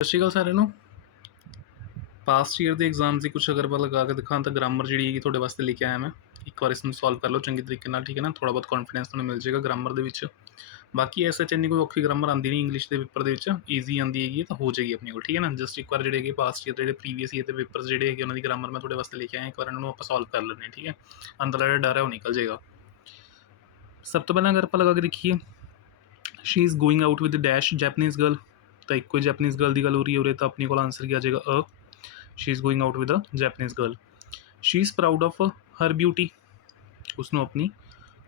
ਸਤਿ ਸ਼੍ਰੀ ਅਕਾਲ ਸਾਰਿਆਂ ਨੂੰ। ਪਾਸਟ ਈਅਰ ਦੇ ਐਗਜ਼ਾਮਸ ਦੀ ਕੁਛ ਅਗਰ ਆਪਾਂ ਲਗਾ ਕੇ ਦਿਖਾਂ ਤਾਂ ਗ੍ਰਾਮਰ ਜਿਹੜੀ ਹੈਗੀ ਤੁਹਾਡੇ ਵਾਸਤੇ ਲੈ ਕੇ ਆਇਆ ਮੈਂ। ਇੱਕ ਵਾਰ ਇਸ ਨੂੰ ਸੋਲਵ ਕਰ ਲਓ ਚੰਗੇ ਤਰੀਕੇ ਨਾਲ, ਠੀਕ ਹੈ ਨਾ। ਥੋੜ੍ਹਾ ਬਹੁਤ ਕੌਨਫੀਡੈਂਸ ਤੁਹਾਨੂੰ ਮਿਲ ਜਾਏਗਾ ਗ੍ਰਾਮਰ ਦੇ ਵਿੱਚ। ਬਾਕੀ ਐਸਾ ਇੰਨੀ ਕੋਈ ਔਖੀ ਗ੍ਰਾਮਰ ਆਉਂਦੀ ਨਹੀਂ ਇੰਗਲਿਸ਼ ਦੇ ਪੇਪਰ ਦੇ ਵਿੱਚ, ਈਜ਼ੀ ਆਉਂਦੀ ਹੈਗੀ ਤਾਂ ਹੋ ਜਾਏਗੀ ਆਪਣੇ ਕੋਲ, ਠੀਕ ਹੈ ਨਾ। ਜਸਟ ਇੱਕ ਵਾਰ ਜਿਹੜੇ ਹੈਗੇ ਪਾਸਟ ਈਅਰ ਜਿਹੜੇ ਪ੍ਰੀਵੀਅਸ ਈਅਰ ਦੇ ਪੇਪਰ ਜਿਹੜੇ ਹੈਗੇ ਉਹਨਾਂ ਦੀ ਗ੍ਰਾਮਰ ਮੈਂ ਤੁਹਾਡੇ ਵਾਸਤੇ ਲੈ ਕੇ ਆਇਆ। ਇੱਕ ਵਾਰ ਇਹਨਾਂ ਨੂੰ ਆਪਾਂ ਸੋਲਵ ਕਰ ਲੈਂਦੇ ਹਾਂ, ਠੀਕ ਹੈ। ਅੰਦਰਲਾ ਜਿਹੜਾ ਡਰ ਹੈ ਉਹ ਨਿਕਲ ਜਾਏਗਾ। ਸਭ ਤੋਂ ਪਹਿਲਾਂ ਅਗਰ ਆਪਾਂ ਲਗਾ ਕੇ ਦੇਖੀਏ, Shri is going out with dash Japanese girl, ਤਾਂ ਇੱਕੋ ਜੈਪਨੀਜ਼ ਗਰਲ ਦੀ ਗੱਲ ਹੋ ਰਹੀ ਹੈ ਉਰੇ, ਤਾਂ ਆਪਣੇ ਕੋਲ ਆਂਸਰ ਕੀ ਆ ਜਾਏਗਾ ਅ। She is going out with a Japanese girl. She is proud of her beauty, ਉਸਨੂੰ ਆਪਣੀ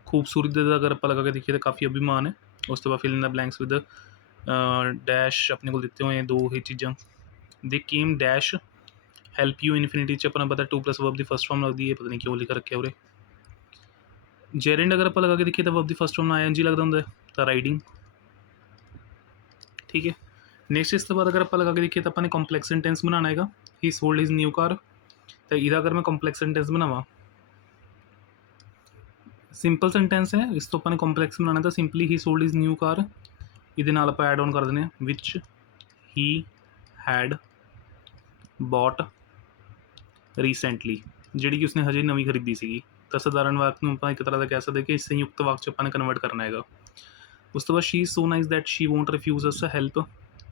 ਖੂਬਸੂਰਤੀ ਦਾ ਅਗਰ ਆਪਾਂ ਲਗਾ ਕੇ ਦੇਖੀਏ ਤਾਂ ਕਾਫੀ ਅਭਿਮਾਨ ਹੈ। ਉਸ ਤੋਂ ਬਾਅਦ fill in the blanks with dash ਆਪਣੇ ਕੋਲ ਦਿੱਤੇ ਹੋਏ ਦੋ ਹੀ ਚੀਜ਼ਾਂ। They came dash help you infinity 'ਚ ਆਪਣਾ ਪਤਾ 2+ ਵਰਬ ਦੀ ਫਸਟ ਫਾਰਮ ਲੱਗਦੀ ਹੈ, ਪਤਾ ਨਹੀਂ ਕਿਉਂ ਲਿਖ ਰੱਖਿਆ ਉਰੇ। ਜੈਰਿੰਡ ਅਗਰ ਆਪਾਂ ਲਗਾ ਕੇ ਦੇਖੀਏ ਤਾਂ ਵਰਬ ਦੀ ਫਸਟ ਫਾਰਮ ਨਾਲ ING ਲੱਗਦਾ ਹੁੰਦਾ, ਤਾਂ ਰਾਈਡਿੰਗ, ਠੀਕ ਹੈ। ਨੈਕਸਟ ਇਸ ਤੋਂ ਬਾਅਦ ਅਗਰ ਆਪਾਂ ਲਗਾ ਕੇ ਦੇਖੀਏ ਤਾਂ ਆਪਾਂ ਨੇ ਕੰਪਲੈਕਸ ਸੈਂਟੈਂਸ ਬਣਾਉਣਾ ਹੈਗਾ। ਹੀ ਸੋਲਡ ਹਿਜ਼ ਨਿਊ ਕਾਰ, ਤਾਂ ਇਹਦਾ ਅਗਰ ਮੈਂ ਕੰਪਲੈਕਸ ਸੈਂਟੈਂਸ ਬਣਾਵਾਂ, ਸਿੰਪਲ ਸੈਂਟੈਂਸ ਹੈ, ਇਸ ਤੋਂ ਆਪਾਂ ਨੇ ਕੰਪਲੈਕਸ ਬਣਾਉਣਾ ਤਾਂ ਸਿੰਪਲੀ ਹੀ ਸੋਲਡ ਹਿਜ਼ ਨਿਊ ਕਾਰ, ਇਹਦੇ ਨਾਲ ਆਪਾਂ ਐਡ ਔਨ ਕਰ ਦਿੰਦੇ ਹਾਂ ਵਿਚ ਹੀ ਹੈਡ ਬੋਟ ਰੀਸੈਂਟਲੀ, ਜਿਹੜੀ ਕਿ ਉਸਨੇ ਹਜੇ ਨਵੀਂ ਖਰੀਦੀ ਸੀਗੀ। ਤਾਂ ਸਧਾਰਨ ਵਾਕ ਨੂੰ ਆਪਾਂ ਇੱਕ ਤਰ੍ਹਾਂ ਦਾ ਕਹਿ ਸਕਦੇ ਕਿ ਸੰਯੁਕਤ ਵਾਕ 'ਚ ਆਪਾਂ ਨੇ ਕਨਵਰਟ ਕਰਨਾ ਹੈਗਾ। ਉਸ ਤੋਂ ਬਾਅਦ she is so nice that Shri won't refuse us help,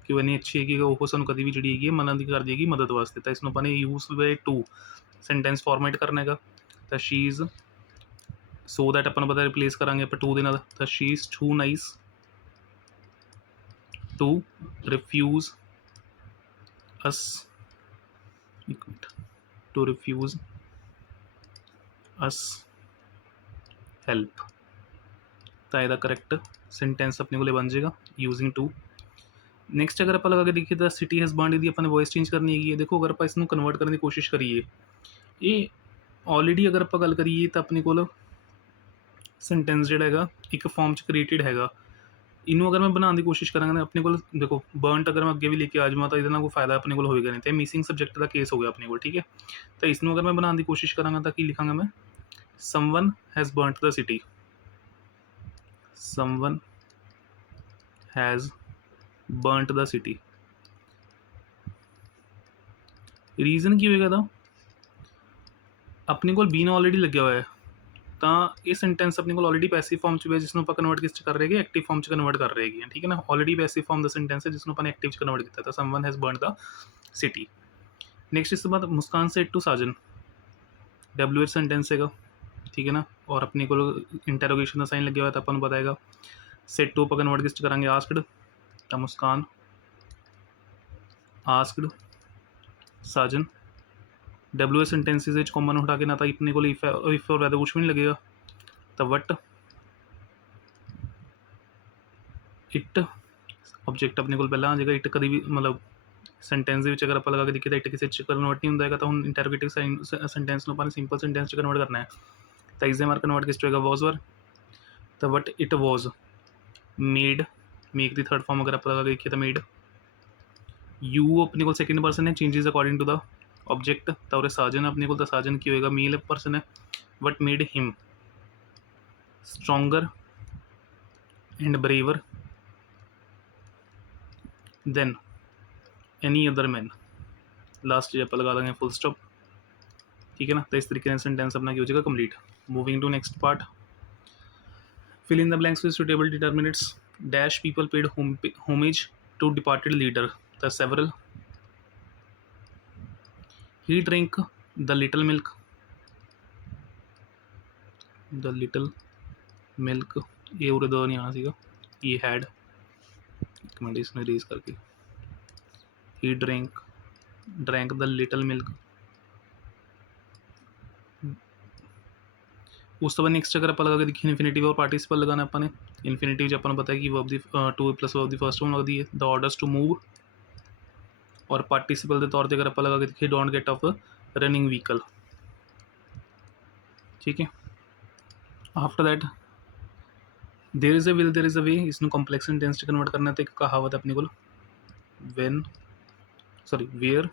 ਕਿ ਉਹ ਇੰਨੀ ਅੱਛੀ ਹੈਗੀ ਉਹ ਸਾਨੂੰ ਕਦੀ ਵੀ ਜਿਹੜੀ ਹੈਗੀ ਮਨਾ ਦੀ ਕਰਦੀ ਹੈਗੀ ਮਦਦ ਵਾਸਤੇ। ਤਾਂ ਇਸ ਨੂੰ ਆਪਾਂ ਨੇ use by two sentence format ਕਰਨਾ ਹੈਗਾ। ਤਾਂ ਸ਼ੀ ਇਜ਼ ਸੋ ਦੈਟ ਆਪਾਂ ਨੂੰ ਪਤਾ ਰਿਪਲੇਸ ਕਰਾਂਗੇ ਆਪਾਂ ਟੂ ਦੇ ਨਾਲ, ਤਾਂ she is too nice to refuse us, ਇੱਕ minute, to refuse us help. ਤਾਂ ਇਹਦਾ ਕਰੈਕਟ ਸੈਂਟੈਂਸ ਆਪਣੇ ਕੋਲ ਬਣ ਜਾਏਗਾ ਯੂਜ਼ਿੰਗ ਟੂ। ਨੈਕਸਟ ਅਗਰ ਆਪਾਂ ਲਗਾ ਕੇ ਦੇਖੀਏ ਤਾਂ ਸਿਟੀ ਹਸਬੈਂਡ ਦੀ ਆਪਾਂ ਨੇ ਵੋਇਸ ਚੇਂਜ ਕਰਨੀ ਹੈਗੀ ਹੈ। ਦੇਖੋ ਅਗਰ ਆਪਾਂ ਇਸ ਨੂੰ ਕਨਵਰਟ ਕਰਨ ਦੀ ਕੋਸ਼ਿਸ਼ ਕਰੀਏ, ਇਹ ਆਲਰੇਡੀ ਅਗਰ ਆਪਾਂ ਗੱਲ ਕਰੀਏ ਤਾਂ ਆਪਣੇ ਕੋਲ ਸੈਂਟੈਂਸ ਜਿਹੜਾ ਹੈਗਾ ਇੱਕ ਫਾਰਮ 'ਚ ਕ੍ਰੀਏਟਿਡ ਹੈਗਾ। ਇਹਨੂੰ ਅਗਰ ਮੈਂ ਬਣਾਉਣ ਦੀ ਕੋਸ਼ਿਸ਼ ਕਰਾਂਗਾ ਤਾਂ ਆਪਣੇ ਕੋਲ ਦੇਖੋ ਬਰਨਟ ਅਗਰ ਮੈਂ ਅੱਗੇ ਵੀ ਲੈ ਕੇ ਆ ਜਾਵਾਂ ਤਾਂ ਇਹਦੇ ਨਾਲ ਕੋਈ ਫਾਇਦਾ ਆਪਣੇ ਕੋਲ ਹੋਏਗਾ ਨਹੀਂ, ਅਤੇ ਮਿਸਿੰਗ ਸਬਜੈਕਟ ਦਾ ਕੇਸ ਹੋ ਗਿਆ ਆਪਣੇ ਕੋਲ, ਠੀਕ ਹੈ। ਤਾਂ ਇਸ ਨੂੰ ਅਗਰ ਮੈਂ ਬਣਾਉਣ ਦੀ ਕੋਸ਼ਿਸ਼ ਕਰਾਂਗਾ ਤਾਂ ਕੀ ਲਿਖਾਂਗਾ ਮੈਂ, someone has burnt the city, someone has burnt the city. Reason ਕੀ ਹੋਏਗਾ ਇਹਦਾ, ਆਪਣੇ ਕੋਲ ਬੀਨ ਆਲਰੇਡੀ ਲੱਗਿਆ ਹੋਇਆ ਹੈ, ਤਾਂ ਇਹ ਸੈਂਟੈਂਸ ਆਪਣੇ ਕੋਲ ਆਲਰੇਡੀ ਪੈਸਿਵ ਫਾਰਮ 'ਚ ਹੋਇਆ, ਜਿਸ ਨੂੰ ਆਪਾਂ ਕਨਵਰਟ ਕਿਸ 'ਚ ਕਰ ਰਹੇ ਹੈਗੇ, ਐਕਟਿਵ ਫਾਰਮ 'ਚ ਕਨਵਰਟ ਕਰ ਰਹੇ ਹੈਗੇ, ਠੀਕ ਹੈ ਨਾ। ਆਲਰੇਡੀ ਪੈਸਿਵ ਫਾਰਮ ਦਾ ਸੈਂਟੈਂਸ ਹੈ ਜਿਸ ਨੂੰ ਆਪਾਂ ਨੇ ਐਕਟਿਵ 'ਚ ਕਨਵਰਟ ਕੀਤਾ, ਤਾਂ someone has burnt the city. Next ਇਸ ਤੋਂ ਬਾਅਦ Muskan said to Sajan, WH sentence ਹੈਗਾ, ਠੀਕ ਹੈ ਨਾ। ਔਰ ਆਪਣੇ ਕੋਲ ਇੰਟਰੋਗੇਸ਼ਨ ਦਾ ਸਾਈਨ ਲੱਗਿਆ ਹੋਇਆ, ਤਾਂ ਆਪਾਂ ਨੂੰ ਪਤਾ ਹੈਗਾ ਸੈਡ ਟੂ ਆਪਾਂ ਕਨਵਰਟ ਕਿਸ 'ਚ ਕਰਾਂਗੇ, ਆਸਕਡ, ਤਾਂ ਮੁਸਕਾਨ ਆਸਕਡ ਸਾਜਨ। WH ਸੈਂਟੈਂਸਿਸ ਵਿੱਚ ਕਾਮਨ ਨੂੰ ਹਟਾ ਕੇ ਨਾ ਤਾਂ ਆਪਣੇ ਕੋਲ ਇਫ ਔਰ ਵੈਦਰ ਕੁਛ ਵੀ ਨਹੀਂ ਲੱਗੇਗਾ, ਤਾਂ ਵਟ ਇਟ ਆਬਜੈਕਟ ਆਪਣੇ ਕੋਲ ਪਹਿਲਾਂ ਆ ਜਾਏਗਾ। ਇਟ ਕਦੀ ਵੀ ਮਤਲਬ ਸੈਂਟੈਂਸ ਦੇ ਵਿੱਚ ਅਗਰ ਆਪਾਂ ਲਗਾ ਕੇ ਦੇਖੀਏ ਤਾਂ ਇਟ ਕਿਸੇ 'ਚ ਕਨਵਰਟ ਨਹੀਂ ਹੁੰਦਾ ਹੈਗਾ। ਤਾਂ ਹੁਣ ਇੰਟਰੋਗੇਟਿਵ ਸੈਂਟੈਂਸ ਨੂੰ ਆਪਾਂ ਨੇ ਸਿੰਪਲ ਸੈਂਟੈਂਸ 'ਚ ਕਨਵਰਟ ਕਰਨਾ ਹੈ, ਤਾਂ ਇਸ ਦੇ ਮਾਰ ਕਨਵਰਟ ਕਿਸ 'ਚ ਹੋਏਗਾ, ਵਾਜ਼ ਵਰ, ਤਾਂ ਵਟ ਇਟ ਵਾਜ਼ ਮੇਡ, ਮੇਕ ਦੀ ਥਰਡ ਫਾਰਮ ਅਗਰ ਆਪਾਂ ਲਗਾ ਕੇ ਦੇਖੀਏ ਤਾਂ ਮੇਡ। ਯੂ ਆਪਣੇ ਕੋਲ ਸੈਕਿੰਡ ਪਰਸਨ ਹੈ, changes according to the object, ਤਾਂ ਉਰੇ ਸਾਜਨ ਆਪਣੇ ਕੋਲ, ਤਾਂ ਸਾਜਨ ਕੀ ਹੋਏਗਾ, ਮੇਲ ਪਰਸਨ ਹੈ, what made him stronger and braver than any other man. Last 'ਚ ਆਪਾਂ ਲਗਾ ਦਾਂਗੇ ਫੁੱਲ ਸਟॉप, ਠੀਕ ਹੈ ਨਾ। ਤਾਂ ਇਸ ਤਰੀਕੇ ਨਾਲ ਸੈਂਟੈਂਸ ਆਪਣਾ ਕੀ ਹੋ ਜਾਏਗਾ complete. Moving to next part, fill in the blanks with suitable determinants. Dash people paid homage to departed leader, the several. He drank the little milk, the little milk, ये उरे दो नहीं आना सीगा, he had, एक मिनट इसमें रेज करके, he drank the little milk। ਉਸ ਤੋਂ ਬਾਅਦ ਨੈਕਸਟ ਅਗਰ ਆਪਾਂ ਲਗਾ ਕੇ ਦੇਖੀਏ ਇਨਫਿਨਿਟਿਵ ਔਰ ਪਾਰਟੀਸਿਪਲ ਲਗਾਉਣਾ ਆਪਾਂ ਨੇ। ਇਨਫਿਨਿਟਿਵ 'ਚ ਆਪਾਂ ਨੂੰ ਪਤਾ ਹੈ ਕਿ ਵਰਬ ਦੀ 2+ ਵਰਬ ਦੀ ਫਸਟ ਫਾਰਮ ਲੱਗਦੀ ਹੈ, ਦ ਆਰਡਰਸ ਟੂ ਮੂਵ। ਔਰ ਪਾਰਟੀਸਿਪਲ ਦੇ ਤੌਰ 'ਤੇ ਅਗਰ ਆਪਾਂ ਲਗਾ ਕੇ ਦੇਖੀਏ don't get off running vehicle, ਠੀਕ ਹੈ। After that there is a will there is a way, ਇਸ ਨੂੰ ਕੰਪਲੈਕਸ ਸੈਂਟੈਂਸ 'ਚ ਕਨਵਰਟ ਕਰਨਾ। ਤਾਂ ਇੱਕ ਕਹਾਵਤ ਆਪਣੇ ਕੋਲ, where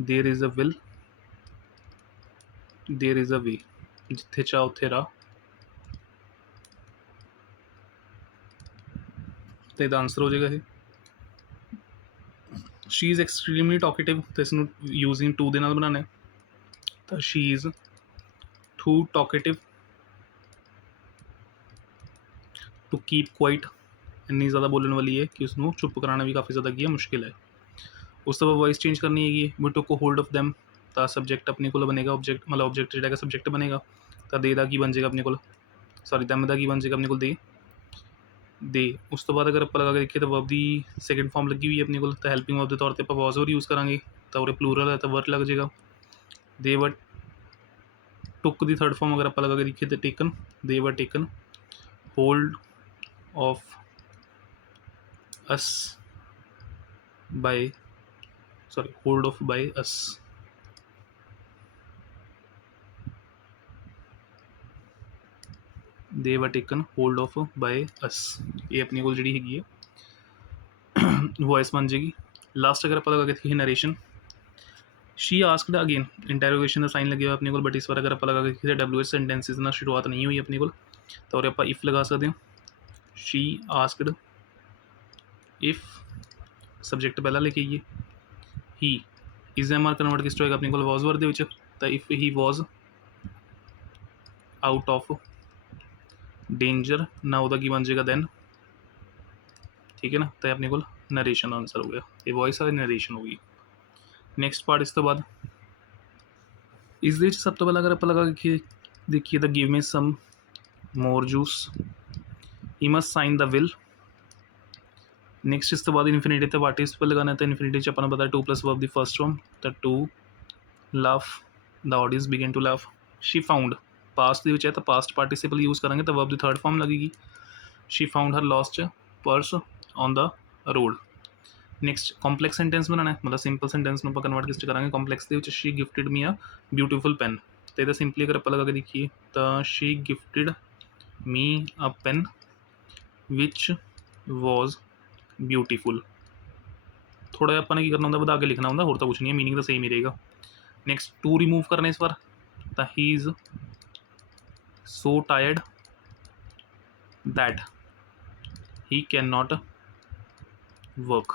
there is a will there is a way, ਜਿੱਥੇ ਚਾਹ ਉੱਥੇ ਰਾਹ। ਤਾਂ ਇਹਦਾ ਆਂਸਰ ਹੋ ਜਾਏਗਾ ਇਹ। ਸ਼ੀ ਇਜ਼ ਐਕਸਟ੍ਰੀਮਲੀ ਟਾਕੇਟਿਵ, ਤੇ ਇਸ ਨੂੰ ਯੂਜ਼ਿੰਗ ਟੂ ਦੇ ਨਾਲ ਬਣਾਉਣਾ ਹੈ। ਤਾਂ she is too talkative to keep quiet, ਇੰਨੀ ਜ਼ਿਆਦਾ ਬੋਲਣ ਵਾਲੀ ਹੈ ਕਿ ਉਸਨੂੰ ਚੁੱਪ ਕਰਾਉਣਾ ਵੀ ਕਾਫੀ ਜ਼ਿਆਦਾ ਕੀ ਹੈ ਮੁਸ਼ਕਿਲ ਹੈ। ਉਸ ਤੋਂ ਬਾਅਦ ਵੋਇਸ ਚੇਂਜ ਕਰਨੀ ਹੈਗੀ, ਵੀ ਟੁੱਕ ਹੋਲਡ ਆਫ ਦੈਮ, ਤਾਂ ਸਬਜੈਕਟ ਆਪਣੇ ਕੋਲ ਬਣੇਗਾ, ਆਬਜੈਕਟ ਮਤਲਬ ਆਬਜੈਕਟ ਜਿਹੜਾ ਹੈਗਾ ਸਬਜੈਕਟ ਬਣੇਗਾ। ਤਾਂ ਦੇ ਦਾ ਕੀ ਬਣ ਜਾਏਗਾ ਆਪਣੇ ਕੋਲ, ਸੌਰੀ ਦੈਮ ਦਾ ਕੀ ਬਣ ਜਾਏਗਾ ਆਪਣੇ ਕੋਲ, ਦੇ। ਉਸ ਤੋਂ ਬਾਅਦ ਅਗਰ ਆਪਾਂ ਲਗਾ ਕੇ ਦੇਖੀਏ ਤਾਂ ਵਰਬ ਦੀ ਸੈਕਿੰਡ ਫਾਰਮ ਲੱਗੀ ਹੋਈ ਹੈ ਆਪਣੇ ਕੋਲ, ਤਾਂ ਹੈਲਪਿੰਗ ਵਰਬ ਦੇ ਤੌਰ 'ਤੇ ਆਪਾਂ ਵਾਜ਼ ਓਵਰ ਯੂਜ਼ ਕਰਾਂਗੇ, ਤਾਂ ਉਰੇ ਪਲੂਰਲ ਹੈ ਤਾਂ ਵਰ ਲੱਗ ਜਾਏਗਾ। ਦੇ ਵਰ ਟੁੱਕ ਦੀ ਥਰਡ ਫਾਰਮ ਅਗਰ ਆਪਾਂ ਲਗਾ ਕੇ ਦੇਖੀਏ ਤਾਂ taken, they were taken hold of us by, sorry hold of by us. They were taken hold of by us, ਇਹ ਆਪਣੇ ਕੋਲ ਜਿਹੜੀ ਹੈਗੀ ਹੈ ਵੋਇਸ ਬਣ ਜਾਏਗੀ। ਲਾਸਟ ਅਗਰ ਆਪਾਂ ਲਗਾ ਕੇ ਦੇਖੀਏ ਨਰੇਸ਼ਨ, ਸ਼ੀ ਆਸਕਡ ਅਗੇਨ, ਇੰਟੈਰੋਗੇਸ਼ਨ ਦਾ ਸਾਈਨ ਲੱਗਿਆ ਹੋਇਆ ਆਪਣੇ ਕੋਲ, ਬਟ ਇਸ ਵਾਰ ਅਗਰ ਆਪਾਂ ਲਗਾ ਕੇ ਦੇਖੀਏ ਡਬਲਯੂ ਐਸ ਸੈਂਟੈਂਸਿਸ ਨਾਲ ਸ਼ੁਰੂਆਤ ਨਹੀਂ ਹੋਈ ਆਪਣੇ ਕੋਲ, ਤਾਂ ਉਰੇ ਆਪਾਂ ਇਫ ਲਗਾ ਸਕਦੇ ਹਾਂ। ਸ਼ੀ ਆਸਕਡ, ਇਫ ਸਬਜੈਕਟ ਪਹਿਲਾਂ ਲੈ ਕੇ ਆਈਏ, he is am are convert ਕਿਸ ਤੋਂ ਹੋਏਗਾ ਆਪਣੇ ਕੋਲ ਵਾਜ਼ ਵਰ ਦੇ ਵਿੱਚ, ਤਾਂ ਇਫ ਹੀ ਵਾਜ਼ ਆਊਟ ਆਫ ਡੇਂਜਰ, ਨਾ ਉਹਦਾ ਕੀ ਬਣ ਜਾਏਗਾ ਦੈਨ, ਠੀਕ ਹੈ ਨਾ। ਤਾਂ ਆਪਣੇ ਕੋਲ ਨਰੇਸ਼ਨ ਆਨਸਰ ਹੋ ਗਿਆ, ਇਹ ਵੋਇਸ ਵਾਲੀ ਨਰੇਸ਼ਨ ਹੋ ਗਈ। ਨੈਕਸਟ ਪਾਰਟ ਇਸ ਤੋਂ ਬਾਅਦ ਇਸ ਦੇ ਵਿੱਚ ਸਭ ਤੋਂ ਪਹਿਲਾਂ ਅਗਰ ਆਪਾਂ ਲਗਾ ਕੇ ਦੇਖੀਏ ਤਾਂ give me some more juice, he must sign the will. Next ਇਸ ਤੋਂ ਬਾਅਦ ਇਨਫਿਨਿਟੀ ਤੇ ਪਾਰਟੀਸਿਪਲ ਲਗਾਉਣਾ, ਤਾਂ ਇਨਫਿਨਿਟੀ 'ਚ ਆਪਾਂ ਨੂੰ ਪਤਾ 2 + ਵਰਬ ਦੀ ਫਸਟ ਫਾਰਮ, ਤਾਂ to laugh, the audience begin to laugh. She found past ਦੇ ਵਿੱਚ ਹੈ ਤਾਂ ਪਾਸਟ ਪਾਰਟੀਸਿਪਲ ਯੂਜ਼ ਕਰਾਂਗੇ, ਤਾਂ ਵਰਬ ਦੀ ਥਰਡ ਫਾਰਮ ਲੱਗੇਗੀ। She found her lost purse on the road. Next complex sentence ਬਣਾਉਣਾ, ਮਤਲਬ ਸਿੰਪਲ ਸੈਂਟੈਂਸ ਨੂੰ ਆਪਾਂ ਕਨਵਰਟ ਕਿਸ 'ਚ ਕਰਾਂਗੇ ਕੰਪਲੈਕਸ ਦੇ ਵਿੱਚ। ਸ਼ੀ ਗਿਫਟਿਡ ਮੀ ਆ ਬਿਊਟੀਫੁਲ ਪੈਨ, ਅਤੇ ਇਹਦਾ ਸਿੰਪਲੀ ਅਗਰ ਆਪਾਂ ਲਗਾ ਕੇ ਦੇਖੀਏ ਤਾਂ ਸ਼ੀ ਗਿਫਟਿਡ ਮੀ ਅ ਪੈਨ ਵਿਚ ਵਾਜ਼ ਬਿਊਟੀਫੁਲ। ਥੋੜ੍ਹਾ ਜਿਹਾ ਆਪਾਂ ਨੇ ਕੀ ਕਰਨਾ ਹੁੰਦਾ, ਵਧਾ ਕੇ ਲਿਖਣਾ ਹੁੰਦਾ, ਹੋਰ ਤਾਂ ਕੁਛ ਨਹੀਂ ਹੈ, ਮੀਨਿੰਗ ਤਾਂ ਸੇਮ ਹੀ ਰਹੇਗਾ। ਨੈਕਸਟ ਟੂ ਰਿਮੂਵ ਕਰਨਾ ਇਸ ਵਾਰ, ਤਾਂ ਹੀ ਇਜ਼ ਸੋ ਟਾਇਰਡ ਦੈਟ ਹੀ can not work.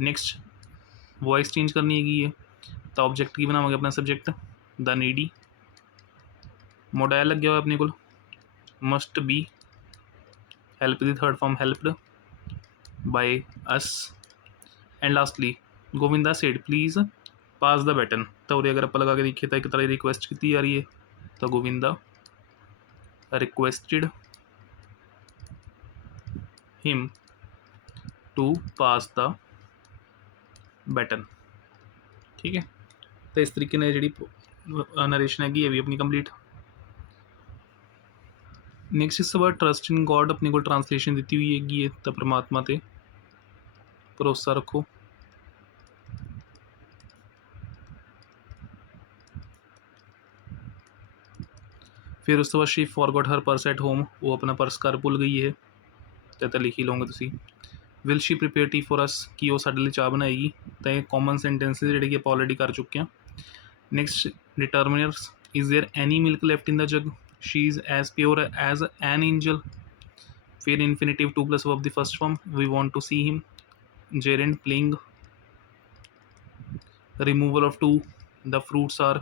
Next voice change ਕਰਨੀ ਹੈਗੀ ਹੈ, ਤਾਂ ਆਬਜੈਕਟ ਕੀ ਬਣਾਵਾਂਗੇ ਆਪਣਾ ਸਬਜੈਕਟ, ਦਾ ਨੀਡੀ। ਮੋਡਾਇਲ ਲੱਗਿਆ ਹੋਇਆ ਆਪਣੇ ਕੋਲ, ਮਸਟ ਬੀ, ਹੈਲਪ ਦੀ third form helped by us. And lastly Govinda said please pass the baton, ਤਾਂ ਉਰੇ ਅਗਰ ਆਪਾਂ ਲਗਾ ਕੇ ਦੇਖੀਏ ਤਾਂ ਇੱਕ ਤਰ੍ਹਾਂ ਦੀ ਰਿਕੁਐਸਟ ਕੀਤੀ ਜਾ ਰਹੀ ਹੈ, ਤਾਂ ਗੋਵਿੰਦਾ ਰਿਕੁਐਸਟਿਡ him two pass the baton, ਠੀਕ ਹੈ। ਤਾਂ ਇਸ ਤਰੀਕੇ ਨਾਲ ਜਿਹੜੀ ਨਰੇਸ਼ਨ ਹੈਗੀ ਇਹ ਵੀ ਆਪਣੀ ਕੰਪਲੀਟ। ਨੈਕਸਟ ਇਸ ਤੋਂ ਬਾਅਦ ਟਰਸਟ ਇਨ ਗੋਡ ਆਪਣੇ ਕੋਲ ਟਰਾਂਸਲੇਸ਼ਨ ਦਿੱਤੀ ਹੋਈ ਹੈਗੀ ਹੈ, ਤਾਂ ਪਰਮਾਤਮਾ 'ਤੇ ਭਰੋਸਾ ਰੱਖੋ। ਫਿਰ ਉਸ ਤੋਂ ਬਾਅਦ she forgot her purse at home, ਉਹ ਆਪਣਾ ਪਰਸ ਘਰ ਭੁੱਲ ਗਈ ਹੈ, ਅਤੇ ਤਾਂ ਲਿਖ ਹੀ ਲਓਗੇ ਤੁਸੀਂ। Will she prepare tea for us, ਕੀ ਉਹ ਸਾਡੇ ਲਈ ਚਾਹ ਬਣਾਏਗੀ, ਤਾਂ ਇਹ ਕਾਮਨ ਸੈਂਟੈਂਸਿਸ ਜਿਹੜੇ ਕਿ ਆਪਾਂ ਆਲਰੇਡੀ ਕਰ ਚੁੱਕੇ ਹਾਂ। Next determiners, is there any milk left in the jug, she is as pure as an angel. ਫਿਰ ਇਨਫਿਨਿਟਿਵ 2 + ਵਰਬ ਦੀ first form, we want to see him. Gerund playing, removal of to, the fruits are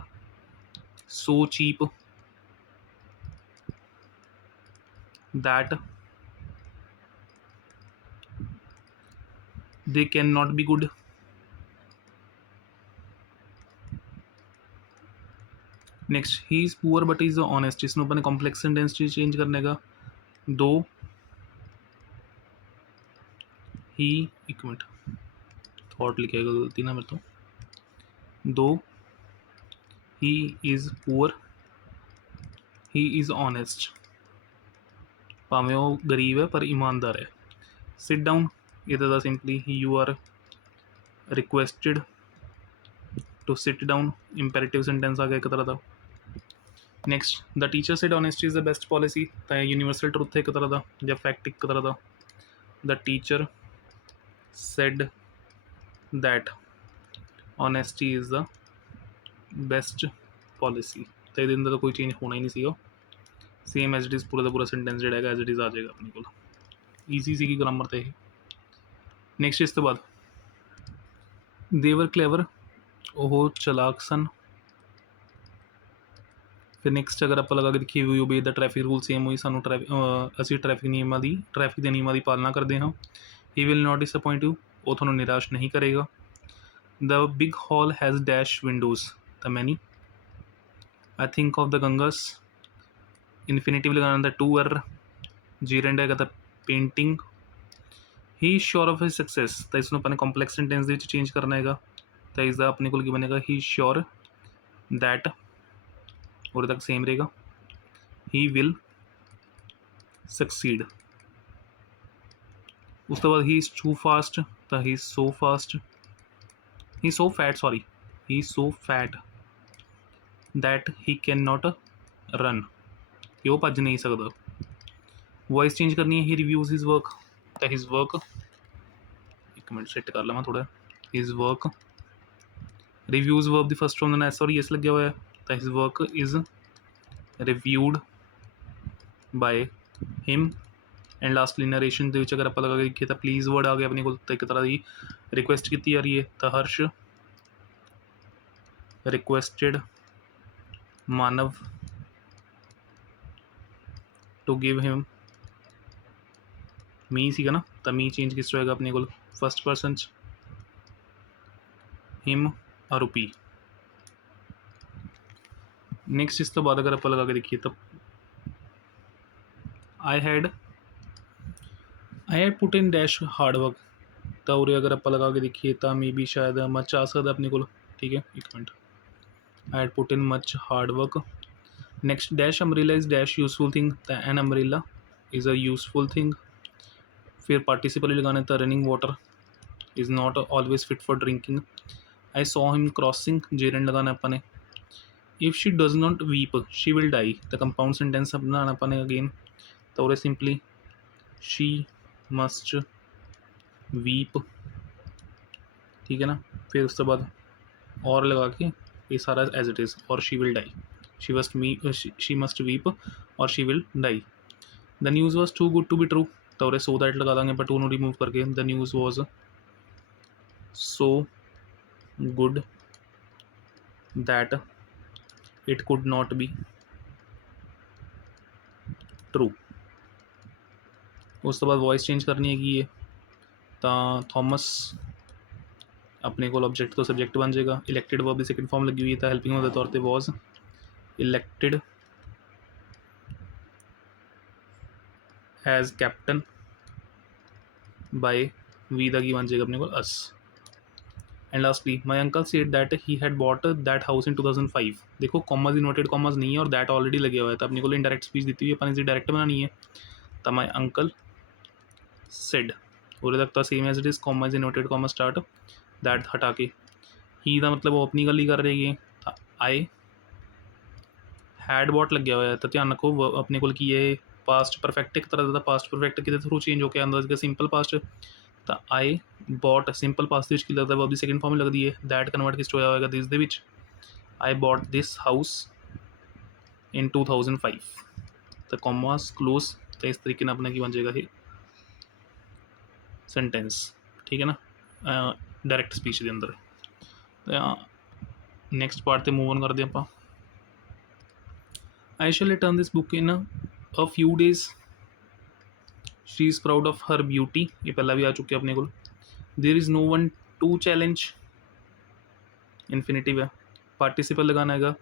so cheap that they cannot be good. Next, he is poor but he is honest, इसमें अपन ने complex sentence change करने का, though he, एक minute thought लिखेगा गलती ना मेरे तो, though he is poor he is honest, ਭਾਵੇਂ ਉਹ ਗਰੀਬ ਹੈ ਪਰ ਈਮਾਨਦਾਰ ਹੈ। ਸਿਟ ਡਾਊਨ, ਇਹਦਾ ਤਾਂ simply you are requested to sit down, imperative sentence ਆ ਗਿਆ ਇੱਕ ਤਰ੍ਹਾਂ ਦਾ। Next, the teacher said honesty is the best policy, ਤਾਂ ਇਹ ਯੂਨੀਵਰਸਲ ਟਰੁੱਥ ਹੈ ਇੱਕ ਤਰ੍ਹਾਂ ਦਾ, ਜਾਂ ਫੈਕਟ ਇੱਕ ਤਰ੍ਹਾਂ ਦਾ। The teacher said that honesty is the best policy, ਤਾਂ ਇਹਦੇ ਅੰਦਰ ਤਾਂ ਕੋਈ ਚੇਂਜ ਹੋਣਾ ਹੀ ਨਹੀਂ ਸੀਗਾ, ਸੇਮ ਐਜ਼ ਇਟ ਇਜ਼ ਪੂਰਾ ਦਾ ਪੂਰਾ ਸੈਂਟੈਂਸ ਜਿਹੜਾ ਹੈਗਾ ਐਜ਼ ਇਟ ਇਜ਼ ਆ ਜਾਏਗਾ ਆਪਣੇ ਕੋਲ। ਈਜ਼ੀ ਸੀਗੀ ਗ੍ਰਾਮਰ ਤਾਂ ਇਹ। ਨੈਕਸਟ ਇਸ ਤੋਂ ਬਾਅਦ ਦੇ ਵਰ ਕਲੇਵਰ, ਉਹ ਚਲਾਕ ਸਨ। ਫਿਰ ਨੈਕਸਟ ਅਗਰ ਆਪਾਂ ਲਗਾ ਕੇ ਦੇਖੀਏ ਵੀ ਓਬੇ ਦਾ ਟ੍ਰੈਫਿਕ ਰੂਲ ਸੇਮ ਹੋਈ, ਸਾਨੂੰ ਅਸੀਂ ਟ੍ਰੈਫਿਕ ਦੇ ਨਿਯਮਾਂ ਦੀ ਪਾਲਣਾ ਕਰਦੇ ਹਾਂ। He will not disappoint you, ਉਹ ਤੁਹਾਨੂੰ ਨਿਰਾਸ਼ ਨਹੀਂ ਕਰੇਗਾ। The big hall has dash windows, the many. I think of the ਗੰਗਾਸ, ਇਨਫਿਨਿਟਿਵ ਲਗਾਉਣਾ ਦਾ ਟੂ ਐਰ। ਜੀਰੈਂਡ ਹੈਗਾ ਤਾਂ ਪੇਂਟਿੰਗ। ਹੀ ਸ਼ੋਰ ਆਫ ਹਿਜ਼ ਸਕਸੈਸ, ਤਾਂ ਇਸ ਨੂੰ ਆਪਾਂ ਨੇ ਕੰਪਲੈਕਸ ਸੈਂਟੈਂਸ ਦੇ ਵਿੱਚ ਚੇਂਜ ਕਰਨਾ ਹੈਗਾ। ਤਾਂ ਇਸ ਦਾ ਆਪਣੇ ਕੋਲ ਕੀ ਬਣੇਗਾ, ਹੀ ਸ਼ੋਰ ਦੈਟ, ਉਰੇ ਤੱਕ ਸੇਮ ਰਹੇਗਾ। He will succeed. ਉਸ ਤੋਂ ਬਾਅਦ ਹੀ ਇਜ਼ ਟੂ ਫਾਸਟ, ਤਾਂ ਹੀ is so fast. He so fat, sorry, he so fat that he can not run, ਕਿ ਉਹ ਭੱਜ ਨਹੀਂ ਸਕਦਾ। ਵੋਇਸ ਚੇਂਜ ਕਰਨੀ ਹੈ, ਹੀ ਰਿਵਿਊਜ਼ ਹਿਜ਼ ਵਰਕ, ਤਾਂ ਹਿਜ਼ ਵਰਕ, ਇੱਕ ਮਿੰਟ ਸੈੱਟ ਕਰ ਲਵਾਂ ਥੋੜ੍ਹਾ। ਹਿਜ਼ ਵਰਕ, ਰਿਵਿਊਜ਼ ਵਰਬ ਦੀ ਫਸਟ ਫॉर्म ਦਾ ਐਸ ਔਰ ਯੈਸ ਲੱਗਿਆ ਹੋਇਆ, ਤਾਂ ਹਿਜ਼ ਵਰਕ ਇਜ਼ ਰਿਵਿਊਡ by him. And lastly narration ਦੇ ਵਿੱਚ ਅਗਰ ਆਪਾਂ ਲਗਾ ਕੇ ਦੇਖੀਏ ਤਾਂ ਪਲੀਜ਼ ਵਰਡ ਆ ਗਿਆ ਆਪਣੇ ਕੋਲ, ਤਾਂ ਇੱਕ ਤਰ੍ਹਾਂ ਦੀ ਰਿਕੁਐਸਟ ਕੀਤੀ ਜਾ ਰਹੀ ਹੈ। ਤਾਂ Harsh requested Manav to give him, me ਸੀਗਾ ਨਾ, ਤਾਂ ਮੀ ਚੇਂਜ ਕਿਸ ਤਰ੍ਹਾਂ ਹੋਏਗਾ ਆਪਣੇ ਕੋਲ ਫਸਟ ਪਰਸਨ 'ਚ, ਹਿਮ ਆਰੂਪੀ। ਨੈਕਸਟ ਇਸ ਤੋਂ ਬਾਅਦ ਅਗਰ ਆਪਾਂ ਲਗਾ ਕੇ ਦੇਖੀਏ ਤਾਂ ਆਈ had put in dash hard work, ਤਾਂ ਉਰੇ ਅਗਰ ਆਪਾਂ ਲਗਾ ਕੇ ਦੇਖੀਏ ਤਾਂ ਮੇ ਬੀ ਸ਼ਾਇਦ ਮੱਚ ਆ ਸਕਦਾ ਆਪਣੇ ਕੋਲ। ਠੀਕ ਹੈ, ਇੱਕ minute. I had put in much hard work. Next dash umbrella is dash useful thing, ਤਾਂ an umbrella is a useful thing. ਫਿਰ ਪਾਰਟੀਸੀਪਲ ਲਗਾना था, running water is not always fit for drinking. I saw him crossing, gerund लगाना अपने। If she does not weep she will die, तो compound sentence बनाना अपने again, तो उरे सिंपली शी मस्ट वीप। ठीक है ना, फिर उसके बाद और लगा के ये सारा as it is, or she will die, she must weep or she will die. The news was too good to be true, तो उरे सो दैट लगा देंगे, बट टू रिमूव करके the news was so good that it could not be true. उस तो बाद voice change करनी है कि ये तो थॉमस अपने को ऑब्जेक्ट तो सब्जेक्ट बन जाएगा। इलैक्टेड वर्ब की सेकंड फॉर्म लगी हुई है, तो हेल्पिंग वर्ब के तौर पे was elected as captain by वी दा की बन जाएगा अपने को us. And lastly my uncle said that he had bought that house in 2005। देखो कॉमर्स इन्वर्टेड कॉमर्स नहीं है और दैट ऑलरेडी लगे हुआ है, तो अपने को इनडायरेक्ट स्पीच दी हुई है, अपन इसे डायरेक्ट बनानी है। तो माई अंकल सेड, और तक तो same as it is, commas inverted commas start, that हटा के ही का मतलब वो अपनी गल ही कर रही है। आई हैड बॉट लगे हुआ है, तो ध्यान रखो अपने को कि ये पास्ट परफेक्ट एक तरह का पास्ट परफेक्ट कि थ्रू चेंज होकर आंदा सीगा सिंपल पास्ट। तो आई बॉट सिंपल पास्ट की लगता है, वर्ब की सेकंड फॉर्म लगती है। दैट कन्वर्ट किस होया होगा this they which, I bought this house in 2005, तो कॉमास क्लोज। तो इस तरीके अपना की बन जाएगा ये सेंटेंस। ठीक है ना, डायरेक्ट स्पीच के अंदर। तो नैक्सट पार्ट पर मूव ऑन करते आप। I shall return this book in a few days, she is proud of her beauty, ये पहला भी आ चुके अपने को। There is no one to challenge, infinitive है, पार्टिसिपल लगाना है।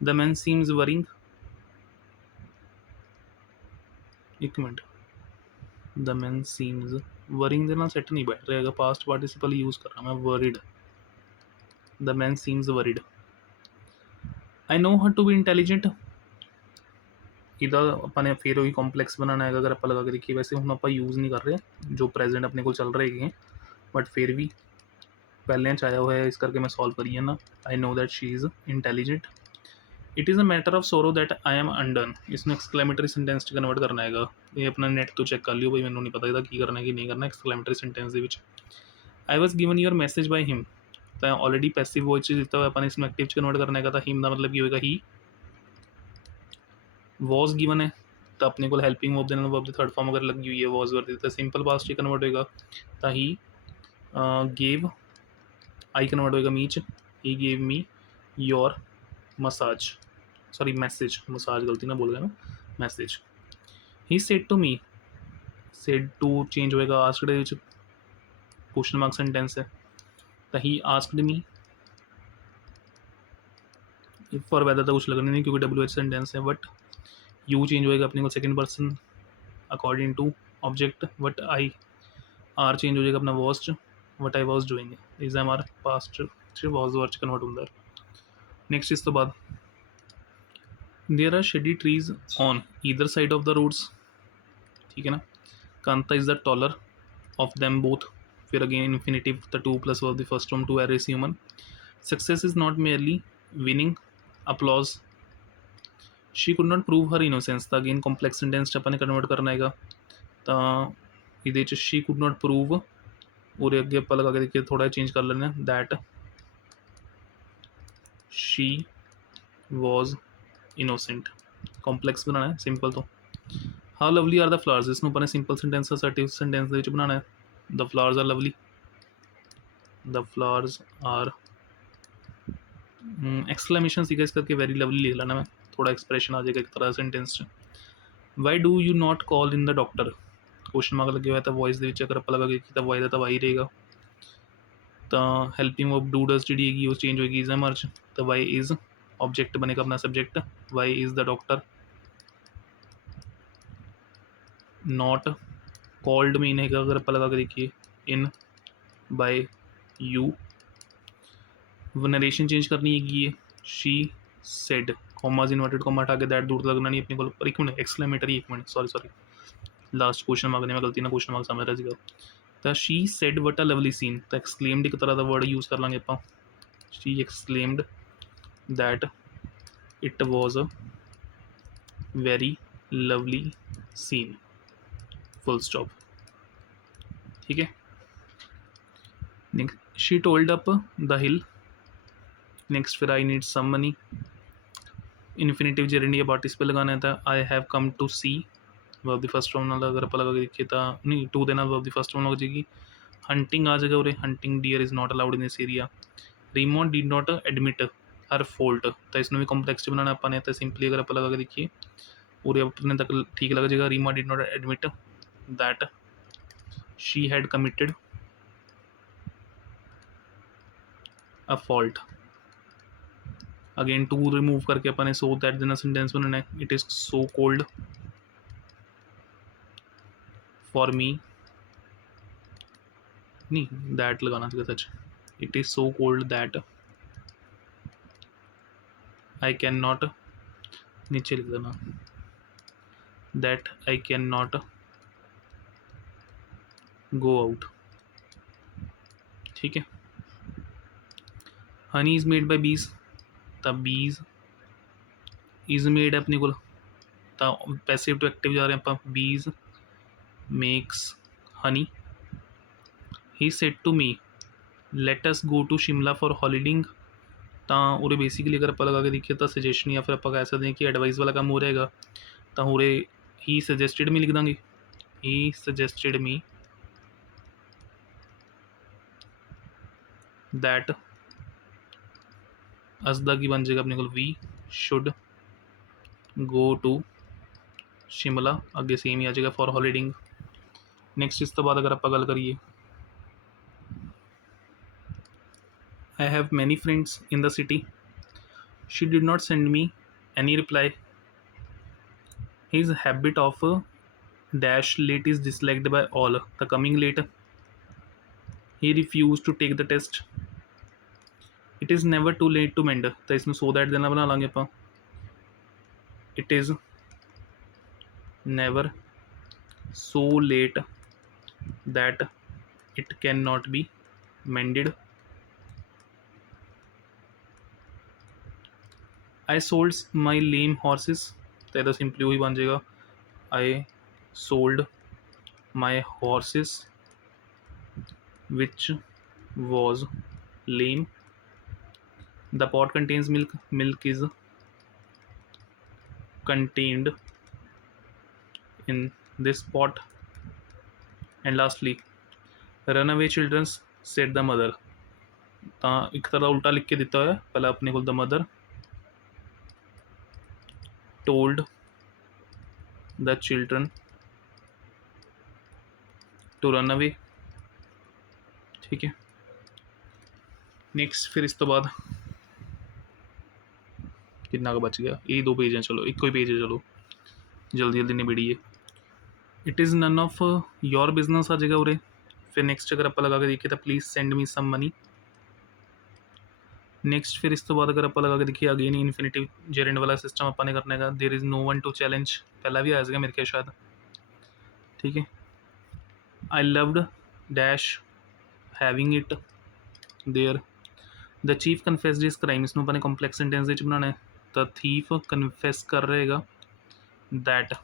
द मैन सीम्स वरिंग, एक minute, the man seems worrying देना सेट नहीं बैठ रहेगा, पास्ट पार्टिसिपल यूज़ कर रहा मैं, worried. The man seems worried. I know her to be intelligent, इदा अपने फिर वही कॉम्पलैक्स बनाना है। अगर आप लगा के देखिए, वैसे हम आप यूज़ नहीं कर रहे जो प्रेजेंट अपने को चल रहे हैं, बट फिर भी पहले चाया हुआ है, इस करके मैं सॉल्व करी है ना। I know that she is intelligent. It is a matter of सोरो दैट आई एम अनडन, इसमें एक्सक्लेमेटरी सेंटेंस कन्वर्ट करना है। ये अपना नेट तो चेक कर लियो भाई, मैंने नहीं पता इसका की करना है कि नहीं करना एक्सक्लेमेटरी सेंटेंस के विच। I was given your message by him, तो ऑलरेडी पैसिव वॉइस दिता हुआ, अपन इसमें एक्टिव कन्वर्ट करना है। तो हिम का मतलब ये होगा ही वॉज गिवन है, तो अपने को हेल्पिंग वर्ब देना, वर्ब थर्ड फॉर्म अगर लगी हुई है वॉज वर्दी, तो सिंपल पास्ट ही कन्वर्ट होगा। तो ही गेव आई कन्वर्ट होएगा मी च, he gave me your massage, sorry message, massage गलती ना बोल गया मैं, message. He said to me, said to change होएगा asked the which, question mark sentence है, तो he asked me, for whether तो कुछ लगना नहीं क्योंकि डब्ल्यू एच सेंटेंस है, बट यू चेंज होएगा अपने को second person according to object, what I, are change हो जाएगा अपना वॉस्ट, what I was doing, is हमारा पास्ट वॉज वर्च कन्वर्ट होंगे। नेक्स्ट इस तो बाद there are shady trees on either side of the roads, ठीक है ना। Kanta is the taller of them both, फिर again infinitive the to plus verb the first from to err is human, success is not merely winning applause, she could not prove her innocence, तो again complex sentence अपने convert करना है, तो ये she could not prove, और अगे आप लगा के देखिए थोड़ा चेंज कर लेना, that she was innocent, complex बनाना है सिंपल। तो how lovely are the flowers, इसमें अपने सिंपल सेंटेंस असर्टिव सेंटेंस बनाना है, the flowers are lovely, the flowers are, exclamation सीखा इस करके वेरी लवली लिख लेना, मैं थोड़ा एक्सप्रेशन आ जाएगा एक तरह सेंटेंस च। Why do you not call in the doctor, question mark लगे हुआ है, तो वॉइस के अगर आप लगा कि वाई तो वाई रहेगा, तो हेल्पिंग ऑफ डूडस जी वो चेंज होगी इज एमर्ज, तो वाई इज ऑब्जेक्ट बनेगा अपना subject, why is the doctor not called में इन्हें अगर आप लगा के देखिए in by you, narration change करनी है ये, she said, commas inverted comma हटा के दैट दूर लगना नहीं अपने को, पर एक मिनट एक्सक्लेमेटरी, एक minute sorry sorry, last question mark में गलती ना क्वेश्चन मार्क समझ रहा तो she said what a lovely scene, तो एक्सक्लेम्ड एक तरह का वर्ड यूज़ कर लेंगे आप, she exclaimed that it was a very lovely scene, full stop, ठीक है। Next she told up the hill, next फिर I need some money, infinitive gerund या पार्टिसिपल लगाना था, I have come to see, verb the first form ना अगर आप लगा के देखिए तो नहीं टू देना, वर्ब द फर्स्ट फॉर्म लग जाएगी, हंटिंग आ जाएगा, और hunting deer is not allowed in this area, remote did not admit her fault, तो इसमें भी कॉम्प्लेक्स बनाना अपने, तो सिंपली अगर आप लगा के देखिए और अपने तक ठीक लग जाएगा, Reema did not admit that she had committed a fault, again to remove करके अपने सो दैट देना सेंटेंस बनाना है, it is so cold for me, नहीं दैट लगाना चाहिए such, it is so cold that I can not, नीचे लिख देना that I can not go out, ठीक है। हनी इज मेड बाय बीज, तब बीज इज मेड है अपने को, पैसिव टू एक्टिव जा रहे हैं आप, bees makes honey, he said to me let us go to Shimla for holidaying, तो उरे बेसिकली अगर आप लगा के देखिए तो सजेशन या फिर आप कह सकते हैं कि एडवाइस वाला काम हो रहेगा, तो उरे ही सजेस्टेड मी लिख देंगे, ही सजेस्टेड मी दैट अस दा की बन जाएगा अपने को we should go to Shimla, अगे सेम ही आ जाएगा फॉर हॉलीडिंग। नेक्स्ट इस तो बाद अगर आप गल करिए, I have many friends in the city, she did not send me any reply, his habit of dash late is disliked by all, the coming late, he refused to take the test, it is never too late to mend, तो इसमें so that देना बना लांगे अपन, it is never so late that it cannot be mended, I sold my lame horses, तो ये तो सिंपली वही बन जाएगा, I sold my horses which was lame, the pot contains milk, milk is contained in this pot, and lastly runaway children, said the mother, ਤਾਂ ਇੱਕ ਤਰ੍ਹਾਂ ਉਲਟਾ ਲਿਖ ਕੇ ਦਿੱਤਾ ਹੋਇਆ। ਪਹਿਲਾਂ ਆਪਣੇ ਕੋਲ the mother told the children to run away, ਠੀਕ ਹੈ। ਨੈਕਸਟ ਫਿਰ ਇਸ ਤੋਂ ਬਾਅਦ ਕਿੰਨਾ ਕੁ ਬਚ ਗਿਆ, ਇਹ 2 ਪੇਜ ਹੈ, ਚਲੋ ਇੱਕੋ ਹੀ ਪੇਜ ਹੈ, ਚਲੋ ਜਲਦੀ ਜਲਦੀ ਨਿਬੜੀਏ। It is none of your business आ जाएगा उरे। फिर नेक्स्ट अगर आप लगा के देखिए तो please send me some money. Next फिर इस तो बाद अगर आप लगा के देखिए अगेन इन्फिनिटिव जेरेंड वाला सिस्टम अपने करने का, there is no one to challenge, पहला भी आया था मेरे ख्याल शायद, ठीक है। I loved dash having it there, the chief confessed his crime, इसमें अपने कंपलैक्स सेंटेंस बनाना है। द थीफ कन्फेस कर रहेगा that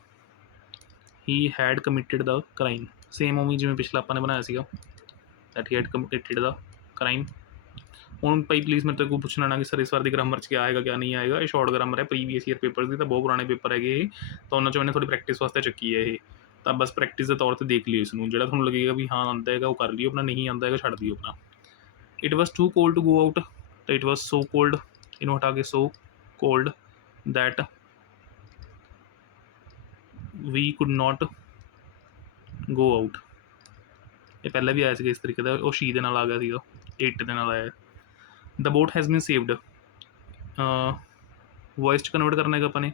he had committed the crime, same उम्मीद जिमें पिछला अपने बनाया सीगा, that he had committed the crime. ਹੁਣ ਭਾਈ ਪਲੀਜ਼ ਮੇਰੇ ਤੋਂ ਕੋਈ ਪੁੱਛਣਾ ਨਾ ਕਿ ਸਰ ਇਸ ਵਾਰ ਦੀ ਗ੍ਰਾਮਰ 'ਚ ਕੀ ਆਏਗਾ ਕਿਆ ਨਹੀਂ ਆਏਗਾ। ਇਹ ਸ਼ਾਰਟ ਗ੍ਰਾਮਰ ਹੈ ਪ੍ਰੀਵੀਅਸ ਈਅਰ ਪੇਪਰਸ ਦੀ, ਤਾਂ ਬਹੁਤ ਪੁਰਾਣੇ ਪੇਪਰ ਹੈਗੇ ਇਹ, ਤਾਂ ਉਹਨਾਂ 'ਚੋਂ ਇਹਨੇ ਥੋੜੀ ਪ੍ਰੈਕਟਿਸ ਵਾਸਤੇ ਚੱਕੀ ਹੈ ਇਹ, ਤਾਂ ਬਸ ਪ੍ਰੈਕਟਿਸ ਦੇ ਤੌਰ 'ਤੇ ਦੇਖ ਲਿਓ ਇਸਨੂੰ। ਜਿਹੜਾ ਤੁਹਾਨੂੰ ਲੱਗੇਗਾ ਵੀ ਹਾਂ ਆਉਂਦਾ ਹੈਗਾ ਉਹ ਕਰ ਲਿਓ ਆਪਣਾ, ਨਹੀਂ ਆਉਂਦਾ ਹੈਗਾ ਛੱਡ ਦਿਓ ਆਪਣਾ। It was too cold to go out, ਤਾਂ ਇਟ ਵਾਸ ਸੋ ਕੋਲਡ, ਇਹਨੂੰ ਹਟਾ ਕੇ so cold that we could not go out. ये पहले भी आया इस तरीके का, वो शी दे नाल आ गया सीगा, इट दे नाल आया। The boat has been saved, voice च कन्वर्ट करना है अपने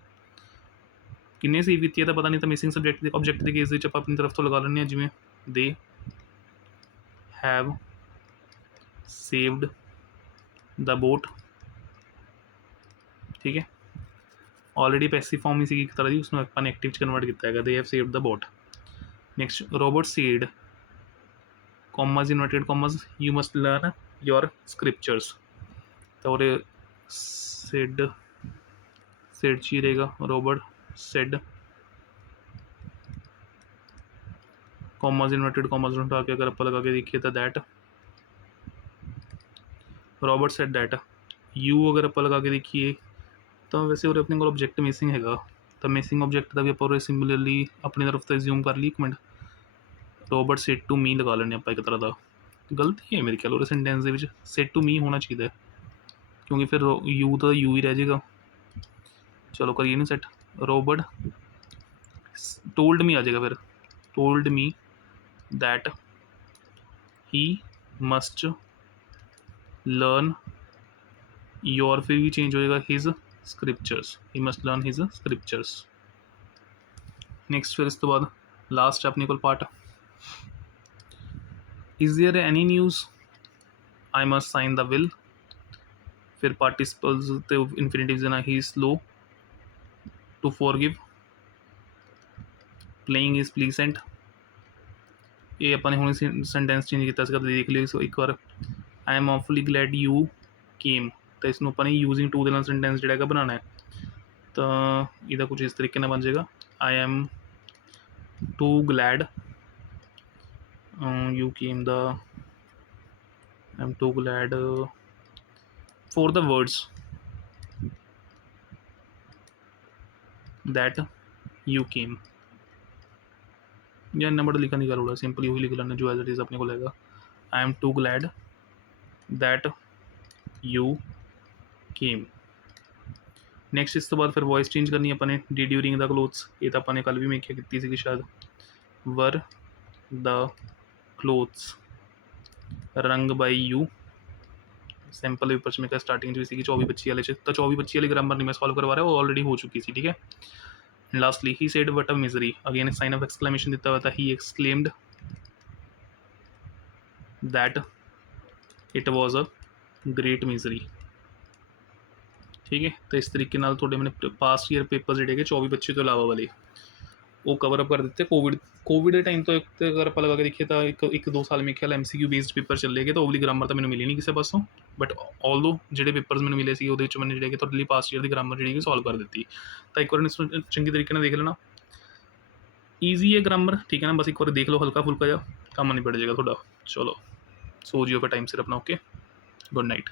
किन्ने सेव की है तो पता नहीं, तो मिसिंग सब्जैक्ट ऑब्जैक्ट के केस आप अपनी तरफ तो लगा लें जिमें they have saved the boat, ठीक है। ऑलरेडी पैसिव फॉर्म ही सी एक तरह की, उसमें अपन एक्टिव कन्वर्ट किया है, they have saved the boat. Next Robert said commerce inverted commerce you must learn your scriptures, तो और सेड सेड ची रहेगा Robert said commerce inverted commerce उठा के अगर आप लगा के देखिए तो that Robert said that, you अगर आप लगा के देखिए तो वैसे और अपने को ऑब्जेक्ट मिसिंग हैगा, तो मिसिंग ऑब्जेक्ट का भी आप सिमिलरली अपनी तरफ से एज्यूम कर ली। एक minute, Robert said to me लगा लेने आप एक तरह का, गलती है मेरे ख्याल और सेंटेंस के सेड टू मी होना चाहिए, क्योंकि फिर यू तो यू ही रह जाएगा। चलो करिए ना सेट, रॉबर्ट टोल्ड मी आ जाएगा, फिर told me that he must learn your, फिर भी चेंज हो जाएगा his scriptures, he must learn his scriptures. Next फिर इस तो बाद लास्ट अपने को part, is there any news I must sign the will, फिर पार्टिसिपल्स ते इन्फिनिटिव देना, he is slow to forgive, playing is pleasant, ये अपने हुणे सेंटेंस चेंज किया देख लियो इसको एक बार। I am awfully glad you came, तो इसमें अपने यूजिंग टू के सेंटेंस जो बनाना है, तो यदा कुछ इस तरीके बन जाएगा। I am too glad you came the, I am too glad for the words that you came, या इन्ना बड़ा लिखा नहीं कर, सिंपली वही लिख लेना जो एज इट इज़ अपने को लगेगा। I am too glad that you came. Next इस तो बाद फिर वॉइस चेंज करनी अपने, डी ड्यूरिंग द क्लोथ्स, ये तो अपने कल भी मेखिया की शायद, वर द क्लोथ्स रंग बाई यू, सैंपल पेपर में क्या स्टार्टिंग भी सी 24-25 वाले, तो 24-25 वाली ग्रामर नहीं मैं सॉल्व करवा रहा, वो ऑलरेडी हो चुकी थी, ठीक है। Lastly he said what a misery, again sine of exclamation दिता हुआ था, he exclaimed that it was a great misery, ठीक है। तो इस तरीके थोड़े मैंने पास्ट ईयर पेपर जोड़े 24-25 तो इलावा वाले वो कवर अप कर दिते। कोविड के टाइम तो अगर आप लगा के देखिए तो एक 2 साल में ख्याल MCQ बेस्ड पेपर चले गए, तो ओवली ग्रामर तो मैंने मिली नहीं किसी पासों, बट ऑल दो जो पेपर्स मैंने मिले थे वो मैंने जोड़े थोड़ी पास्ट ईयर की ग्रामर जी सॉल्व कर दी, तो एक बार इसमें चंगी तरीके देख लेना, ईजी है ग्रामर, ठीक है ना। बस एक बार देख लो, हल्का फुल्का जा काम नहीं पड़ जाएगा थोड़ा। चलो सो जियो फिर टाइम सिर अपना, ओके, गुड नाइट।